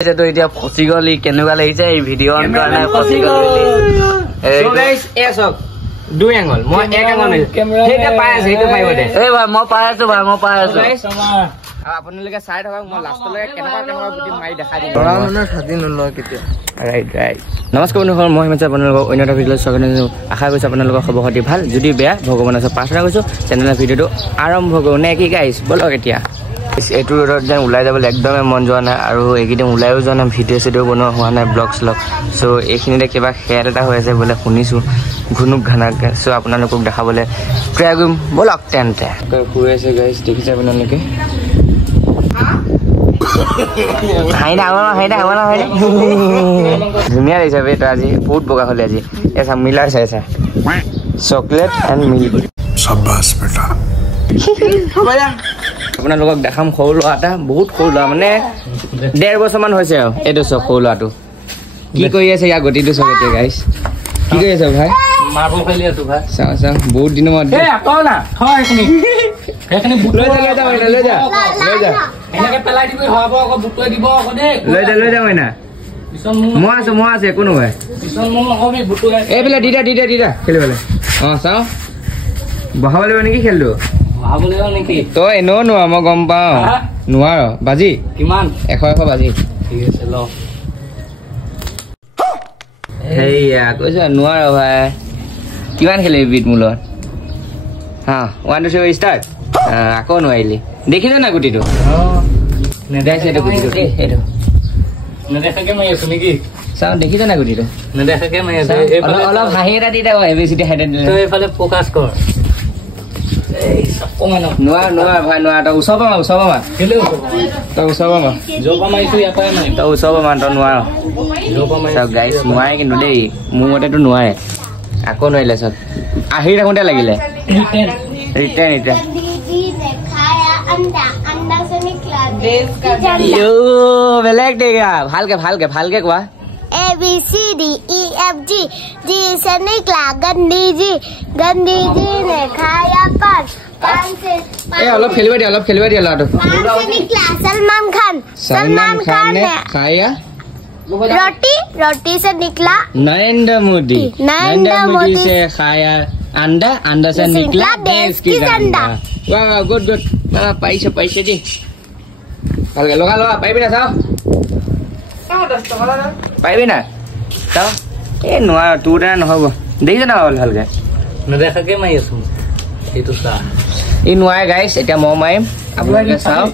তো এতিয়া ফসি গলি কেনেকুৱা লাগিছে এই ভিডিঅ' অন কৰা নাই ফসি গলি সো গাইস এসক দুই আঙুল মই এক আঙুল হেটা পাই আছে হেটো পাইব দে এই ভাই মই পাই আছো গাইস আপোনালোকে চাই থাকক মই লাষ্টলৈ কেনেকুৱা বুটি মাৰি দেখাই দিম লৰা মানে থাকি নলয় কেতিয়া ৰাইট নমস্কাৰ বন্ধুসকল মই হিমাংশু আপোনালোকক অন্য এটা ভিডিঅ'ত স্বাগত জনাইছো আশা কৰিছো আপোনালোকৰ খবৰ খাতি ভাল যদি বেয়া ভগৱানৰ ওচৰত প্ৰাৰ্থনা কৰিছো চেনেলৰ ভিডিঅ'টো আৰম্ভ কৰো নে কি গাইস বলক এতিয়া এইটো ৰ'দত যেন ওলাই যাবলৈ একদমেই মন যোৱা নাই আৰু এইকেইদিন ওলাইও যোৱা নাই ভিডিঅ' বনোৱা হোৱা নাই ব্লগ চ' এইখিনিতে কিবা খেল এটা হৈ আছে বোলে শুনিছোঁ ঘুনুক ঘানাকৈ চ' আপোনালোকক দেখাবলৈ ট্ৰাই কৰিম ব'লক তেন্তে শুই আছে গাইছ দেখিছে আপোনালোকে ধুনীয়া লাগিছে এইটো আজি বহুত বগা হ'লে আজি এছা মিলাৰ চাইছা চকলেট এণ্ড মিল্ক আপোনালোকক দেখাম সৰু ল'ৰা এটা বহুত সৰু ল'ৰা মানে 1.5 বছৰমান হৈছে আৰু এইটো চব সৰু ল'ৰাটো কি কৰি আছে ইয়াৰ গতিটো চব এতিয়া গাইছ কি কৰি আছে ভাই মাৰ্বল খেলি আছো ভাই চাওঁ বহুত দিনৰ মূৰত এই আতল না হয় এইখিনি বুটলৈ যা এনেকে পেলাই দিবি হ'ব আকৌ বুটলৈ দিব আকৌ দে লৈ যা মইনা মই আছো একো নহয় পিছন মোক নকবি বুটলৈ এইবিলাক দিদা খেলিবলৈ চাওঁ বহাব লাগিব নেকি খেলটো তই এনেও নোৱাৰ মই গম পাওঁ নোৱাৰ বাজি কিমান 100 বাজি ঠিক আছে ল হেয়া কৈছা নোৱাৰ ভাই কিমান খেলিবি বিট মূলত 1 2 3 ষ্টাৰ্ট আকৌ নোৱাৰিলি দেখিছ না গুটিটো নেদেখাইছে এইটো গুটিটো এইটো নেদেখাকে মাৰি আছো নেকি চাওঁ দেখিছ না গুটিটো নেদেখাকে মাৰি আছো অলপ হাঁহি এটা দি থাক এবিচিটি হেডেড দিলে তই এইফালে ফ'কাছ কৰ নোৱাৰ ভাই নোৱাৰ তই ওচৰ পামা তই ওচৰ পামা তই নোৱাৰ চব গাইছ নোৱাৰে কিন্তু দেই মোৰ মতেতো নোৱাৰে আকৌ নোৱাৰিলে চব আহি থাকোঁতে লাগিলে ৰিটাৰ্ণ বেলেগ দেগা ভালকে কোৱা A B C D E F G G से निकला गंदी जी ने खाया पान से অলপ খেলিব দিয়া ল'ৰাটো पान से निकला सलमान खान ने खाया रोटी से निकला नरेंद्र मोदी से खाया अंडा से निकला देश की झंडा वाह गुड पैसे दी ভালকে লগা পাৰিবি না চাওঁ পাৰিবি না চাওঁ এই নোৱাৰ তোৰ দ্বাৰা নহ'ব দেখিছ না ভালকে নেদেখাকে মাৰি আছো এইটো চা ই নোৱাৰে গাইছ এতিয়া মই মাৰিম আপোনালোকে চাওক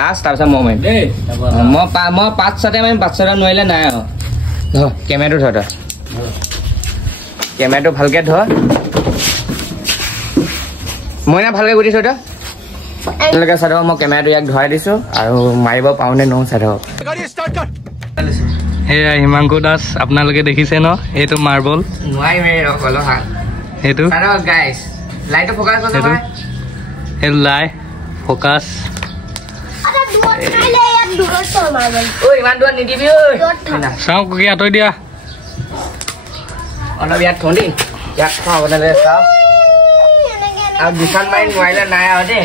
লাষ্ট তাৰপিছত মই মাৰিম মই 5-6টা মাৰিম 5-6টা নোৱাৰিলে নাই আৰু ধৰ কেমেৰাটো ধৰ কেমেৰাটো ভালকে ধৰ মই না ভালকে গুটিছোঁ তই আপোনালোকে চাই থাকক মই কেমেৰাটো ইয়াক ধৰাই দিছোঁ আৰু মাৰিব পাওঁ নে নহওঁ চাই থাকক সেয়া হিমাংশু দাস আপোনালোকে দেখিছে ন এইটো মাৰ্বল সেইটো ফ'কাছ চাওঁ কি আঁতৰি দিয়া অলপ ইয়াত থওঁ দেই ইয়াত থওঁ আপোনালোকে চাওক আৰু দুখন মাৰি নোৱাৰিলে নাই আৰু দেই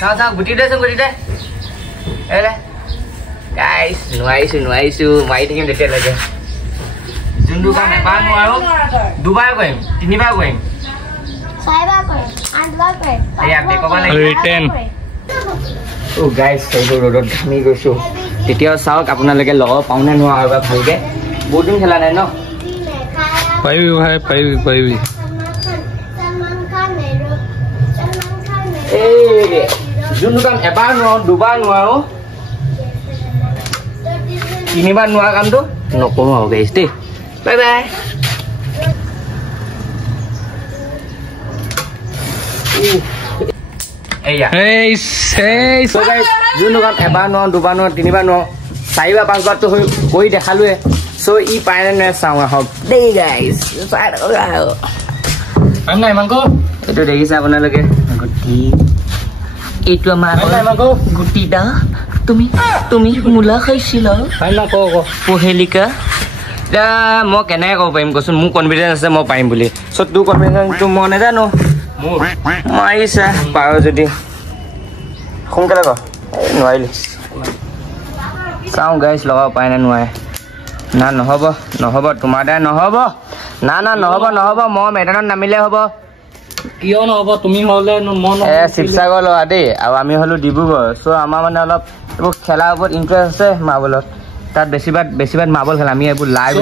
চাওঁ গুটি দেচোন গাইছ নোৱাৰিছো মাৰি থাকিম তেতিয়ালৈকে যোনটো কাম এবাৰ নোৱাৰো 2বাৰ কৰিম 3বাৰ কৰিম 4বাৰ কৰিম 8বাৰ কৰিম এয়া বেকবা ৰিটেন গাইছ সেইটো ৰ'দত ঘামি গৈছোঁ তেতিয়াও চাওক আপোনালোকে লগাব পাওঁ নে নোৱাৰো এবাৰ ভালকে বহুত দিন খেলা নাই ন পাৰিবি ভাই পাৰিবি এই যোনটো কাম এবাৰ নোৱাৰো 2বাৰ নোৱাৰো 3বাৰ নোৱাৰা কামটো নকৰোঁ আৰু গাইছ দেই বাই যোনটো কাম এবাৰ নোৱাৰো 2বাৰ নোৱাৰো 3বাৰ নোৱাৰো 4বাৰ 5বাৰটো কৰি দেখালোৱে চ' ই পাই নে নাই চাওঁ আহক দেই গাইছ চাই এইটো দেখিছে আপোনালোকে গুটি এইটো আমাৰ গুটি দা তুমি মূলা খাইছিলা পহেলিকা এতিয়া মই কেনেকৈ ক'ব পাৰিম কচোন মোৰ কনফিডেঞ্চ আছে মই পাৰিম বুলি চ' তোৰ কনফিডেঞ্চটো মই নাজানো মাৰিছে পাৰ যদি সোনকালে ক নোৱাৰিলি চাওঁ গাইছ লগাব পাৰে নে নোৱাৰে না নহ'ব নহ'ব তোমাৰ দ্বাৰা নহ'ব না না নহ'ব নহ'ব মই মেদানত নামিলে হ'ব কিয় নহ'ব তুমি হ'লে শিৱসাগৰ ল'ৰা দেই আৰু আমি হ'লো ডিব্ৰুগড় চ' আমাৰ মানে অলপ এইবোৰ খেলাৰ ওপৰত ইণ্টাৰেষ্ট আছে মাৰ্বলত তাত বেছিভাগ মাৰ্বল খেলা আমি এইবোৰ লাইভ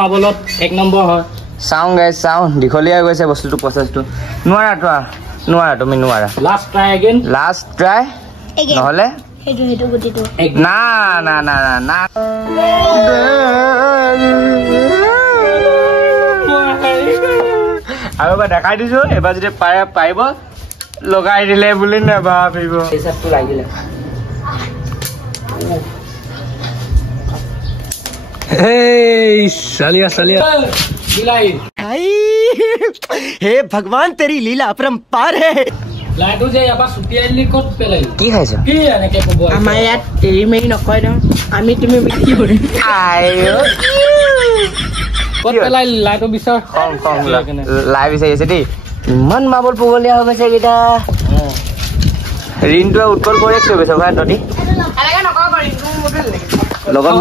মাৰ্বলত 1 নম্বৰ হয় চাওঁ গাইছ চাওঁ দীঘলীয়া গৈছে বস্তুটো প্ৰচেছটো নোৱাৰা তুমি নোৱাৰা লাষ্ট ট্ৰাই নহ'লে না না না না না আৰু এবাৰ দেখাই দিছো এবাৰ যদি পাৰিব লগাই দিলে বুলি নাভাবিব হিচাপটো লাগিলে हे भगवान तेरी लीला अपरंपार है লাইটো যে ইয়াৰ পৰা ছুটি আহিলি ক'ত পেলাই কি খাইছ কি এনেকে ক'ব আমাৰ ইয়াত এৰি মেৰি নকয় ন আমি তুমি বিক্ৰী কৰিম ক'ত পেলাই লাইটো বিচাৰ খং লাই বিচাৰি আছে দেই ইমান মাৰ্বল পগলীয়া হৈ গৈছে কেইটা ঋণটোৱে উৎপল কৰি থৈ গৈছে ভাই নদী লগত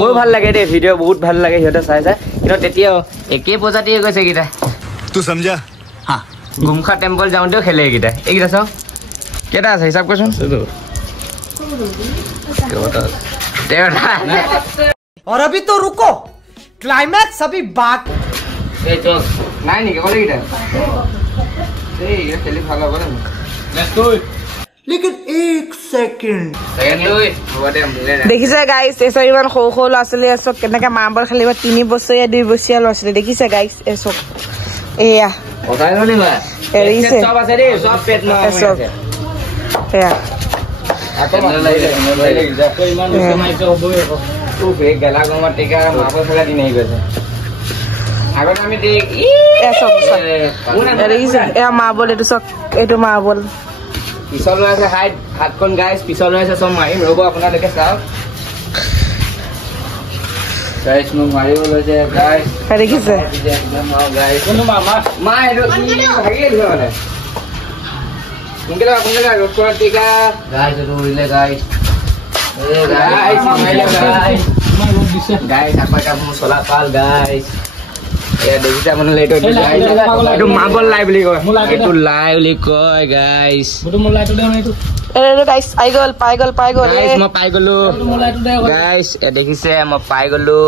মোৰো ভাল লাগে দেই ভিডিঅ' বহুত ভাল লাগে সিহঁতে চাই কিন্তু তেতিয়াও একেই প্ৰজাতি হৈ গৈছে কেইটা तू समझा হা গুমখা টেম্পল যাওঁতেও খেলে এইকেইটা চাওঁ কেইটা আছে হিচাপ কৰচোন और अभी तो रुको क्लाइमैक्स अभी बात নাই নেকি কলেকেইটা খেলি ভাল হ'ব लेकिन 1 सेकंड দেখিছে গাইছ এসব ইমান সৰু সৰু ল'ৰা ছোৱালী এসব কেনেকে মাৰ্বল খেলিব 3 বছৰীয়া 2 বছৰীয়া ল'ৰা ছোৱালী দেখিছে গাইছ এসব এয়া এৰিছে চব আছে দেই চব পেট এসব এয়া গেলা গৰমত টিকা মাৰ্বল খেলা দিন আহি গৈছে আগত আমি এসব এৰিছে এয়া মাৰ্বল এইটো চব এইটো মাৰ্বল পিছল হৈ আছে হাতখন গাইছ পিছল হৈ আছে চব মাৰিম ৰ'ব আপোনালোকে চাওক গাইছ মোক মাৰিব লৈছে গাইছ দেখিছে একদম গাইছ মা এইটো ভাগিয়ে দিছে মানে সোনকালে ৰ'দ কৰা টিকা গাইছ এইটো উৰিলে গাইছ গাইছ আকৌ এটা মোৰ চলা পাল গাইছ দেখিছা মানে এইটো মাৰ্বল লাই বুলি কয় এইটো লাই বুলি কয় গাইছ গাইছ পাই গ'ল মই পাই গলো গাইছ দেখিছে মই পাই গলো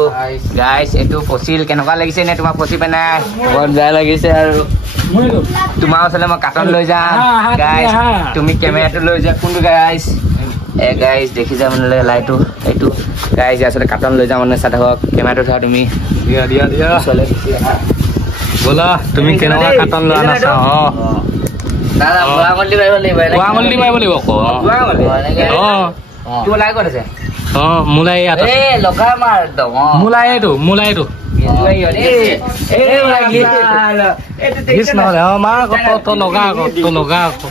গাইছ এইটো ফচিল কেনেকুৱা লাগিছে নে তোমাক ফচি পেলাই বৰ বেয়া লাগিছে আৰু তোমাৰ ওচৰলৈ মই কাৰ্টন লৈ যাম গাইছ তুমি কেমেৰাটো লৈ যোৱা কোনটো গাইছ গাইছ দেখিছা মানে লাইটো এইটো গাইছ আচলতে কাৰ্টন লৈ যাম মানে চাই থাকক কেমেৰাটো থোৱা তুমি দিয়া ব'লা তুমি কেনেকুৱা কাৰ্টন লোৱা নাচাওঁ দাদা বুঢ়া আঙুলি মাৰিব লাগিব আঙুলি মাৰিব লাগিব আকৌ লাই ক'ত আছে মোলাই ইয়াত লগা মাৰ মোলাই এইটো নহ'লে মাৰ আকৌ তই লগা আকৌ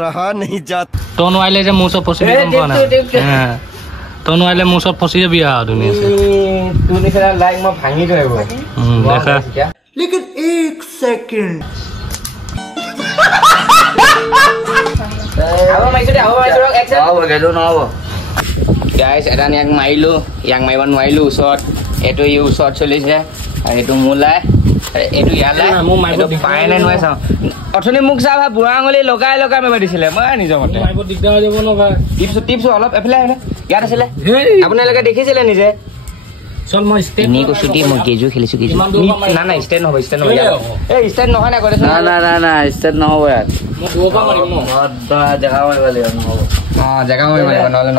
रहा नहीं जाता তই নোৱাৰিলে যে মোৰ ওচৰত ফচি গম পোৱা নাই তই নোৱাৰিলে মোৰ ওচৰত ফচি যাবি আৰু ধুনীয়াছে তোৰ নিচিনা লাইক মই ভাঙি ধৰিব দেখা लेकिन 1 सेकंड গাইছ এটা ইয়াক মাৰিলো ইয়াক মাৰিব নোৱাৰিলো ওচৰত এইটো ই ওচৰত চলিছে আৰু এইটো মোলাই এইটো ইয়ালৈ পাই নাই নোৱাৰি চাওঁ অথনি মোক চা ভাই বুঢ়া আঙুলি লগাই মাৰিব দিছিলে মই নিজৰ মতে দিগদাৰ হৈ যাব ন ভাই টিপছো অলপ এফালে আহিলে ইয়াত আছিলে আপোনালোকে দেখিছিলে নিজে চল মই ষ্টেপ কৈছো দেই মই গেজু খেলিছো না ষ্টেট নহ'ব ষ্টেট নহয় ষ্টেট নহয় না কৈছে না ষ্টেট নহ'ব ইয়াত মই দূৰৰ পৰা মাৰিম ন জেগা মাৰিব লাগিব নহ'ব জেগা মাৰিব লাগিব নহ'লে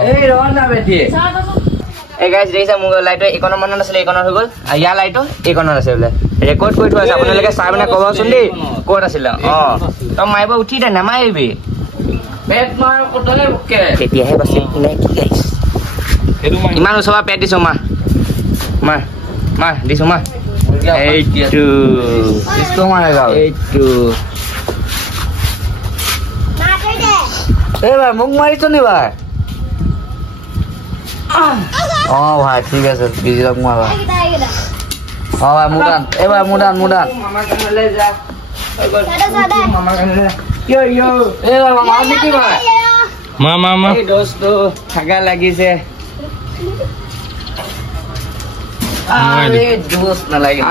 এই গাইছ দেখিছে মোৰ লাইটো এইকণৰ মানত আছিলে এইকণৰ হৈ গ'ল আৰু ইয়াৰ লাইটো এইকণত আছে বোলে ৰেকৰ্ড কৰি থোৱা আছে আপোনালোকে চাই মানে ক'বচোন দেই ক'ত আছিলে তই মাৰিব উঠি দে নামাৰিবি তেতিয়াহে বাচিম নে কি গাইছ ইমান ওচৰৰ পৰা পেট দিছো মাৰ দিছো এইটো মাৰে গাঁও এইটো এই ভাই মোক মাৰিছ নি ভাই ভাই ঠিক আছে বিজিলক মাৰা ভাই মোৰ দান এইবাৰ মোৰ দান মা দোস্তো থাকা লাগিছে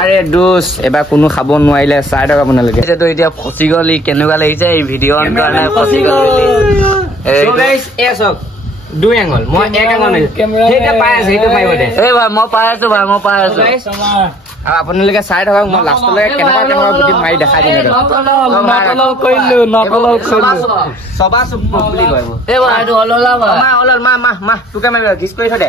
আৰে দোষ এবাৰ কোনো খাব নোৱাৰিলে চাই থকা আপোনালোকে এতিয়া ফচি গ'ল ই কেনেকুৱা লাগিছে এই ভিডিঅ' কাৰণে ফচি গ'ল দুই আঙুল মই এক আঙুল সেইটা পাই আছে সেইটো পাৰিব দে এই ভাই মই পাই আছো আৰু আপোনালোকে চাই থাকক মই লাষ্টলৈ কেনেকুৱা কেনেকুৱা গুটি মাৰি দেখাই দিম চবা চুপ বুলি কয় মা তোকে মাৰিব কিছ কৰি থৈ দে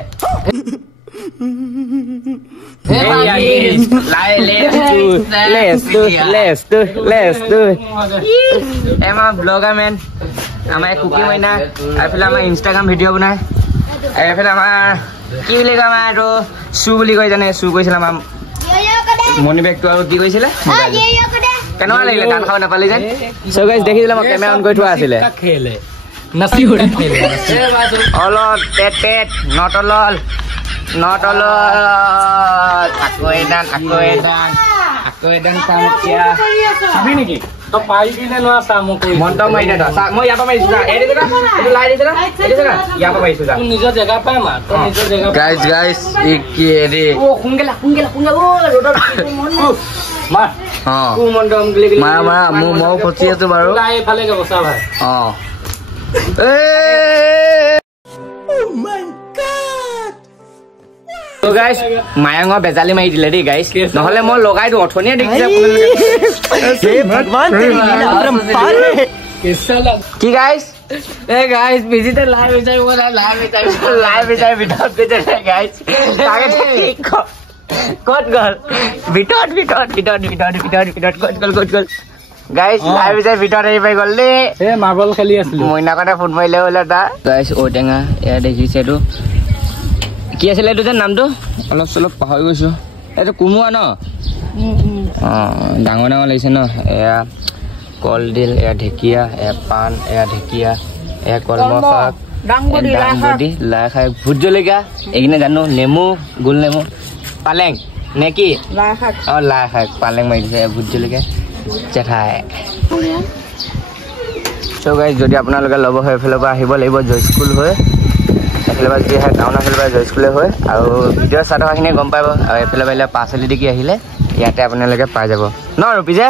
ব্লগাৰ মেন আমাৰ কুকি মইনা এইফালে আমাৰ ইনষ্টাগ্ৰাম ভিডিঅ' বনাই এইফালে আমাৰ কি বুলি কয় আমাৰ এইটো চু বুলি কয় জানে চু কৰিছিলে আমাৰ মনি বেগটো আৰু কি কৰিছিলে কেনেকুৱা লাগিলে গান খাব নাপালি যে চ' গাইজ দেখিছিলে মই কেমেৰা অন কৰি থোৱা আছিলে অলপ পেট নটলল আকৌ এদান চাম এতিয়া চাবি নেকি তই পাৰিবিনে নোৱাৰ চা মোক মন্ত্ৰ মাৰি দে মই ইয়াৰ পৰা মাৰিছো এইটো লাই দিছে না ইয়াৰ পৰা মাৰিছো নিজৰ জেগা পাই মা তই নিজৰ জেগা গাইজ ই কি হেৰি সোনকালে মাৰ মাৰা মই ফচি আছো বাৰু এইফালে যাব চা ভাই গাইজ মায়াঙৰ বেজালি মাৰি দিলে দেই গাইজ নহলে মই লগাই দিওঁ অথনিয়ে দেখিছে কি গাইজ এই গাইজ ভিজিটে লাইভ বিচাৰিব গাইজ ক'ত গ'ল ভিতৰত ক'ত গ'ল গাইজ লাইভ বিচাৰি ভিতৰত আহি পাই গ'ল দেই মাৰ্বল খেলি আছিলো মইনাকতে ফোন মাৰিলে বোলে তাৰ গাইজ ঔটেঙা এয়া দেখিছে এইটো কি আছিলে এইটো যে নামটো অলপ চলপ পাহৰি গৈছো এইটো কোমোৰা ন ডাঙৰ লাগিছে ন এয়া কলডিল এয়া ঢেকীয়া এয়া পাণ এয়া ঢেকীয়া এয়া কলমৌ শাক দাংবডি লাই শাক ভোট জলকীয়া এইখিনি জানো নেমু গোল নেমু পালেং নে কি লাই শাক পালেং মাৰি দিছে ভোট জলকীয়া জেঠাই চ' গাইজ যদি আপোনালোকে ল'ব হয় এইফালৰ পৰা আহিব লাগিব জয়স্কুল হৈ এইফালে পৰা যদি আহে টাউনৰ ফালে পৰা জয়স্কুলে হয় আৰু ভিডিঅ' চাই থকাখিনিয়ে গম পাব আৰু এইফালে পাৰিলে পাচলি দেখি আহিলে ইয়াতে আপোনালোকে পাই যাব ন ৰূপী যে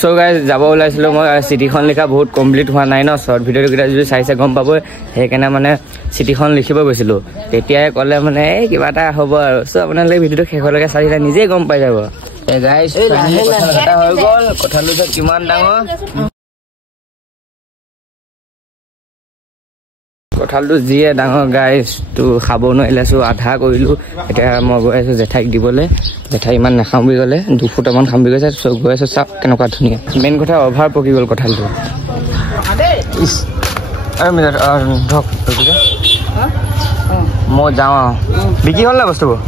চ' গাইজ যাব ওলাইছিলোঁ মই চিঠিখন লিখা বহুত কমপ্লিট হোৱা নাই ন শ্বৰ্ট ভিডিঅ'কেইটা যদি চাইছে গম পাব সেইকাৰণে মানে চিঠিখন লিখিব গৈছিলোঁ তেতিয়াই ক'লে মানে এই কিবা এটা হ'ব আৰু চ' আপোনালোকে ভিডিঅ'টো শেষলৈকে চাই দিলে নিজেই গম পাই যাব এই গাইজ কঁঠাল এটা হৈ গ'ল কঁঠালটো যে কিমান ডাঙৰ কঁঠালটো যিয়ে ডাঙৰ গাইজ তো খাব নোৱাৰিলে আছোঁ আধা কৰিলোঁ এতিয়া মই গৈ আছোঁ জেঠাইক দিবলৈ জেঠাই ইমান নাখাওঁ বুলি ক'লে 2 ফুটামান খাম বুলি কৈছে চ' গৈ আছোঁ চাওক কেনেকুৱা ধুনীয়া মেইন কথা অভাৰ পকি গ'ল কঁঠালটো ধৰক মই যাওঁ বিক্ৰী হ'ল নাই বস্তুবোৰ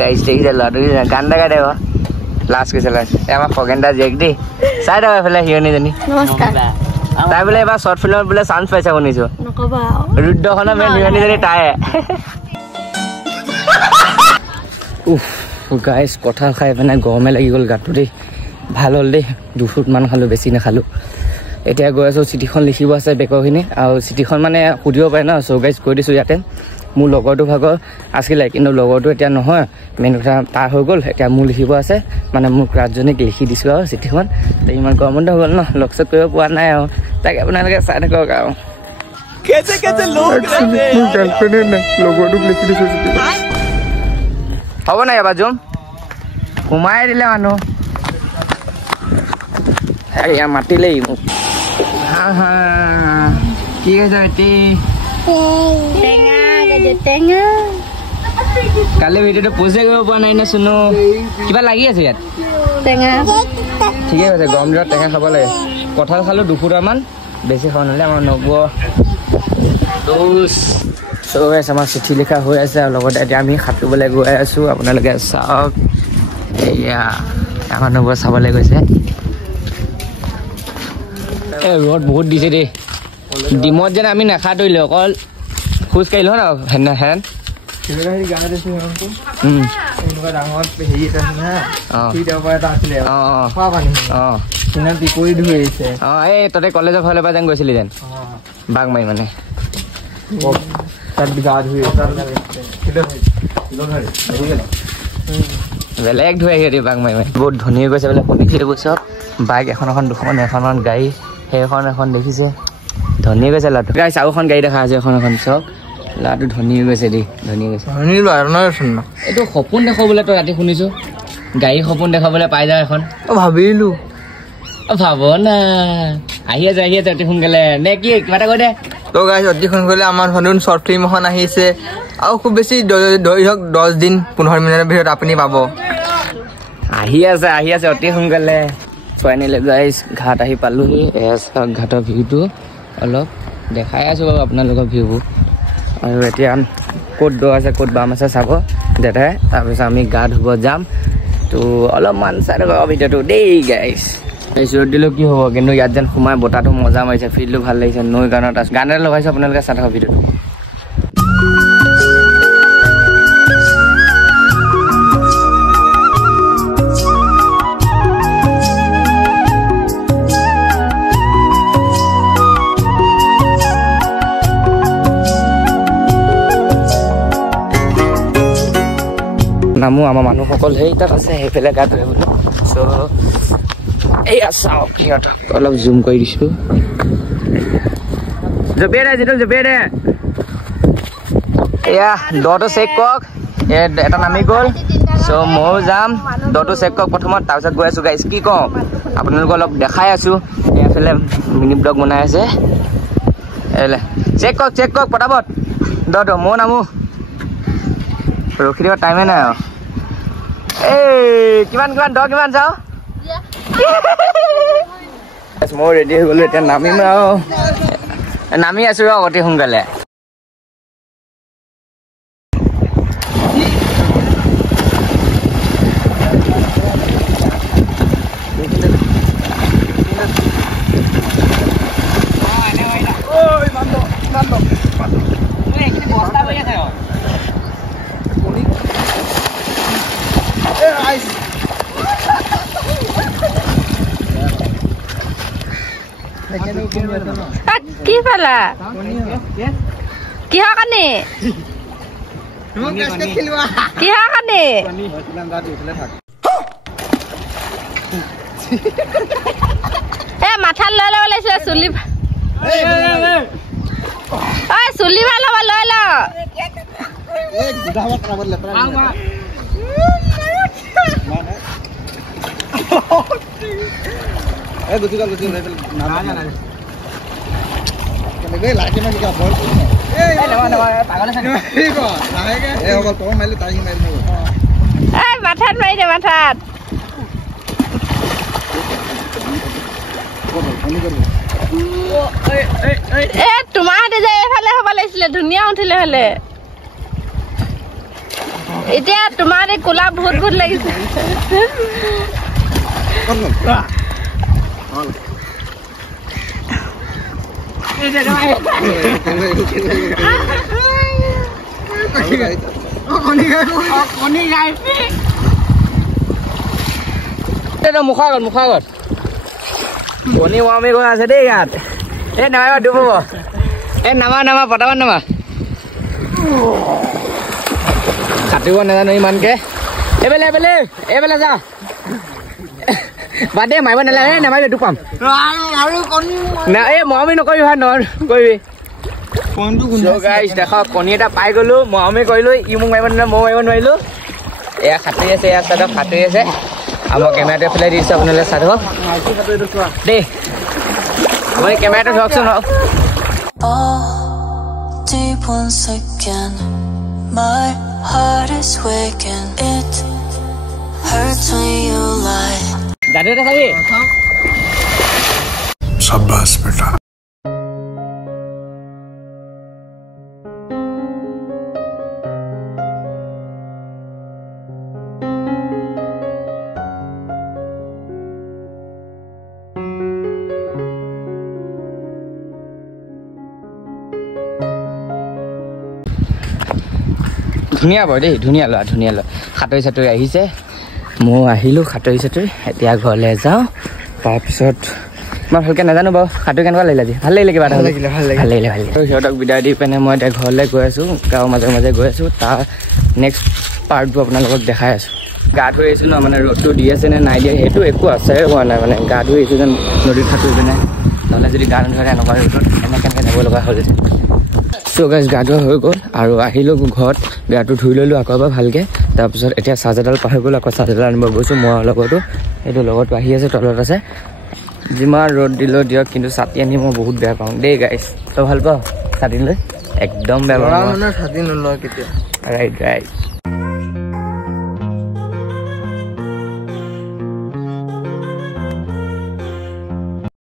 গাইজ দেখিছে ল'ৰাটো গান গাই দে লাষ্ট কৈছে লাষ্ট আমাৰ খগেন দা জীয়েক দেই চাই থাকক এইফালে হিৰণীজনী তাই বোলে এবাৰ শ্বৰ্ট ফিল্মত বোলে চান্স পাইছে শুনিছো ৰুদ্ৰখনৰ মেইন হিৰণীজনী তাই গাইজ কঁঠাল খাই মানে গৰমে লাগি গ'ল গাটো দেই ভাল হ'ল দেই 2 ফুটমান খালোঁ বেছি নাখালোঁ এতিয়া গৈ আছোঁ চিঠিখন লিখিব আছে বেকৰখিনি আৰু চিঠিখন মানে সুধিব পাৰে ন চ' গাইজ কৈ দিছোঁ ইয়াতে মোৰ লগৰটো ভাগৰ আছিলে কিন্তু লগৰটো এতিয়া নহয় মেইন কথা তাৰ হৈ গ'ল এতিয়া মোৰ লিখিব আছে মানে মোৰ ক্লাছজনীক লিখি দিছোঁ আৰু চিঠিখন ইমান গৰম বন্ধ হৈ গ'ল ন লগ চগ কৰিব পৰা নাই আৰু তাকে আপোনালোকে চাই থাকক আৰু হ'ব নাই এবাৰ জুম সোমাই দিলে মানুহ ইয়াৰ মাতিলেই মোক কি কৈছে এতিয়া কালি ভিডিঅ'টো প'ষ্টে কৰিব পৰা নাই নে চুনো কিবা লাগি আছে ইয়াত ঠিকে কৈছে গৰম দিনত টেঙা খাব লাগে কঁঠাল খালোঁ 2 ফুটামান বেছি খাব নালাগে আমাৰ নবৌ আমাৰ চিঠি লিখা হৈ আছে আৰু লগতে এতিয়া আমি সাঁতুৰিবলৈ গৈ আছোঁ আপোনালোকে চাওক এয়া আমাৰ নবৌ চাবলৈ গৈছে ৰ'দ বহুত দিছে দেই ডিমত যেন আমি নাখাতুৰিলোঁ অকল খোজকাঢ়িলোঁ ন হেন চিলগাহি গাঁৱত আছে হেমন্ত এনেকুৱা ডাঙৰ হেৰি এটা আছে না সেই তাৰ এটা আছিলে খোৱা পানী সিনা বিপৰীত হৈ আহিছে এই ততে কলেজৰ ফালৰ পৰা যেন গৈছিলি যেন বাঘ মাৰি মানে তাত গা ধুই বেলেগ ধুই আহি বাঘ মাৰি মাৰি বহুত ধনী হৈ গৈছে বোলে শুনিছিলোঁ চব বাইক এখন দুখন এখন গাড়ী সেইখন এখন দেখিছে ধনী হৈ গৈছে ল'ৰাটো গাইছ আৰু এখন গাড়ী দেখা আছে এখন চব ল'ৰাটো ধনী হৈ গৈছে দেই ধনী হৈ গৈছে এইটো সপোন দেখো বোলে তই ৰাতি শুনিছো গাড়ী সপোন দেখাবলৈ পাই যায় এখন ভাবিলো ভাব না আহি আছে অতি সোনকালে নে কি কিবা এটা কৈ দে তো গাইছ অতি সোনকালে আমাৰ নতুন শ্বৰ্ট ফিল্ম এখন আহিছে আৰু খুব বেছি ধৰি হওক 10 দিন 15 মিনিটৰ ভিতৰত আপুনি পাব আহি আছে অতি সোনকালে ফাইনেলি গাইছ ঘাট আহি পালোহি ঘাটৰ ভিউটো অলপ দেখাই আছো বাৰু আপোনালোকৰ ভিউবোৰ আৰু এতিয়া ক'ত দ আছে ক'ত বাম আছে চাব দেখাই তাৰপিছত আমি গা ধুব যাম তো অলপমান চাই থকা ভিডিঅ'টো দেই গাইছ ৰ'দ দিলেও কি হ'ব কিন্তু ইয়াত যেন সোমাই বতাহটো মজা মাৰিছে ফিল্ডটো ভাল লাগিছে নৈ গানত আছে গান এটা লগাইছোঁ আপোনালোকে চাই থকা ভিডিঅ'টো নামো আমাৰ মানুহসকল সেই তাত আছে সেইফালে গা ধুৱে বোলো চ' এইয়া চাওক সিহঁতক অলপ জুম কৰি দিছোঁ জপিয়াই দে যিটো জপিয়াই দে এয়া দটো চেক কৰক এটা নামি গ'ল চ' ময়ো যাম দটো চেক কৰক প্ৰথমত তাৰপিছত গৈ আছোঁ গাইছ কি কওঁ আপোনালোকক অলপ দেখাই আছোঁ এইফালে মিনি ব্লগ বনাই আছে এইফালে চেক কৰক পটাপট দটো ময়ো নামো ৰখি দিব টাইমে নাই আৰু কিমান দ কিমান যাওঁ মই ৰেডি হৈ গ'লো এতিয়া নামিম আৰু নামি আছো ৰ অতি সোনকালে কি পালা কিহৰ কাৰণে মাথাত লৈ ল'ব লাগিছিলে চুলি চুলি ভাল হ'ব লৈ ল মাথাত মাৰি দে মাথাত তোমাৰ হাতে যে এইফালে হ'ব লাগিছিলে ধুনীয়া উঠিলে হলে এতিয়া তোমাৰ কোলা বহুত লাগিছে মুখাগত কণী ৱামি গৈ আছে দেই ইয়াত নামাবা ডুব নামা পটাপট নামা কাটিব নাজানো ইমানকে এইবেলে যা বাদ দে মাৰিব নালাগে নামাৰিবি তোক পাম এই মৰমি নকৰিবি ভাল নকৰিবি দেখক কণী এটা পাই গলো মৰমি কৰিলো ই মোক মাৰিব নালাগে মই মাৰিব নোৱাৰিলো এয়া সাঁতুৰি আছে এয়া চাইডত সাঁতুৰি আছে আৰু মই কেমেৰাটো এফালে দিছোঁ আপোনালোকে চাই থাকক দেই মই কেমেৰাটো ধৰকচোন Deep once again, my heart is waking. It hurts when you lie. Daddy, what are you? Shabash, beta. ধুনীয়া বাৰু দেই ধুনীয়া ল'ৰা সাঁতুৰি চাতুৰি আহিছে মই আহিলোঁ সাঁতুৰি চাতুৰি এতিয়া ঘৰলৈ যাওঁ তাৰপিছত মই ভালকৈ নাজানো বাৰু সাঁতুৰি কেনেকুৱা লাগিলে আজি ভাল লাগিলে কিবা এটা ভাল লাগিলে সিহঁতক বিদায় দি পিনে মই এতিয়া ঘৰলৈ গৈ আছোঁ গাঁৱৰ মাজে গৈ আছোঁ তাৰ নেক্সট পাৰ্টবোৰ আপোনালোকক দেখাই আছোঁ গা ধুই আহিছোঁ ন মানে ৰ'দটো দি আছে নে নাই দিয়া সেইটো একো আছেই হোৱা নাই মানে গা ধুই আহিছোঁ যেন নদীত সাঁতুৰি পিনে নহ'লে যদি গা নোধোৱাকৈ এনেকুৱা ৰ'দত কেনেকৈ যাব লগা হ'ল চ' গাইজ গা ধোৱা হৈ গ'ল আৰু আহিলোঁ ঘৰত গাটো ধুই ল'লোঁ আকৌ এবাৰ ভালকৈ তাৰপিছত এতিয়া চাৰ্জাৰডাল পাহৰি গ'ল আকৌ চাৰ্জাৰডাল আনিব গৈছোঁ মই লগতো সেইটো লগতো আহি আছে তলত আছে যিমান ৰ'দ দিলেও দিয়ক কিন্তু ছাতি আনি মই বহুত বেয়া পাওঁ দেই গাইজ তই ভাল পাওঁ ছাতি লৈ একদম বেয়া পাওঁ ছাতি নলওঁ কেতিয়া ৰাইট